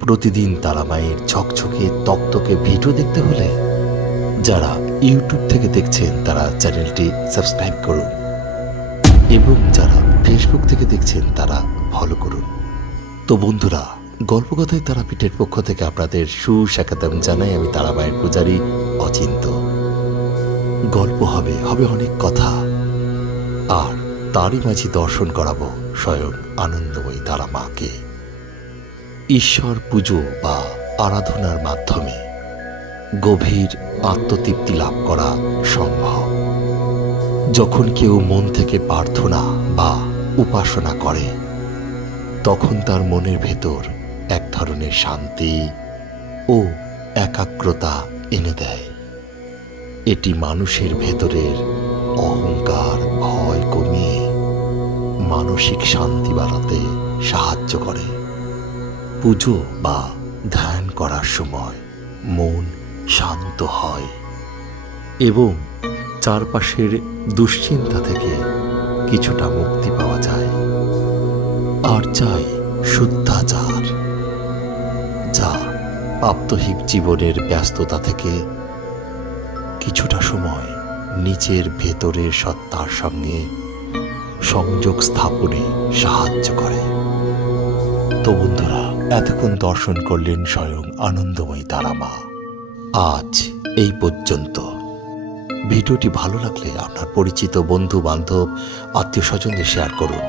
প্রতিদিন তারামায়ের ঝকঝকে তকতকে ভিডিও দেখতে হলে যারা ইউটিউব থেকে দেখছেন তারা চ্যানেলটি সাবস্ক্রাইব করুন এবং যারা ফেসবুক থেকে দেখছেন তারা ফলো করুন। তো বন্ধুরা, গল্পকথায় তারাপীঠের পক্ষ থেকে আপনাদের সুস্বাগতম জানাই। আমি তারামায়ের পূজারী অচিন্ত। গল্প হবে অনেক কথা, আর তারই মাঝে দর্শন করাবো স্বয়ং আনন্দময়ী তারা মাকে। ঈশ্বর পুজো বা আরাধনার মাধ্যমে গভীর আত্মতৃপ্তি লাভ করা সম্ভব। যখন কেউ মন থেকে প্রার্থনা বা উপাসনা করে তখন তার মনের ভেতর এক ধরনের শান্তি ও একাগ্রতা এনে দেয়। এটি মানুষের ভেতরের অহংকার ভয় কমিয়ে মানসিক শান্তি বাড়াতে সাহায্য করে। পুজো বা ধ্যান করার সময় মন শান্ত হয় এবং চারপাশের দুশ্চিন্তা থেকে কিছুটা মুক্তি পাওয়া যায়। আর চাই শুদ্ধাচার, যা প্রাত্যহিক জীবনের ব্যস্ততা থেকে কিছুটা সময় নিজের ভেতরের সত্তার সঙ্গে সংযোগ স্থাপনে সাহায্য করে। তো বন্ধুরা, এতক্ষণ দর্শন করলেন স্বয়ং আনন্দময়ী তারা মা। আজ এই পর্যন্ত। ভিডিওটি ভালো লাগলে আপনার পরিচিত বন্ধু বান্ধব আত্মীয় স্বজনদের শেয়ার করুন।